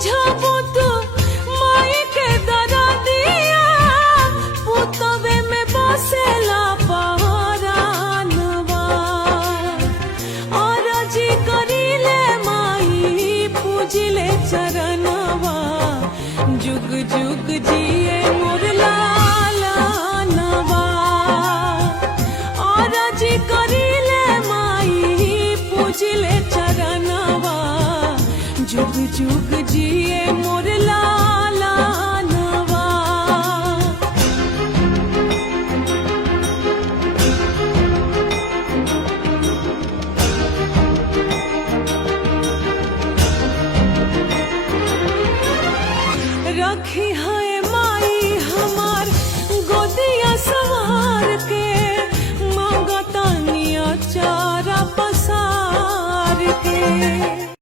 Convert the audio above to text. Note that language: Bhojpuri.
बुझबू तू माई के दरा दिया पुतवे में बसेला पहरानवा और जी करीले माई पूजिले चरणवा जुग जुग जिए मोर लालनवा और जी करीले माई पूजिले चरणवा जुग जुग जिए मोर लालनवा। रखी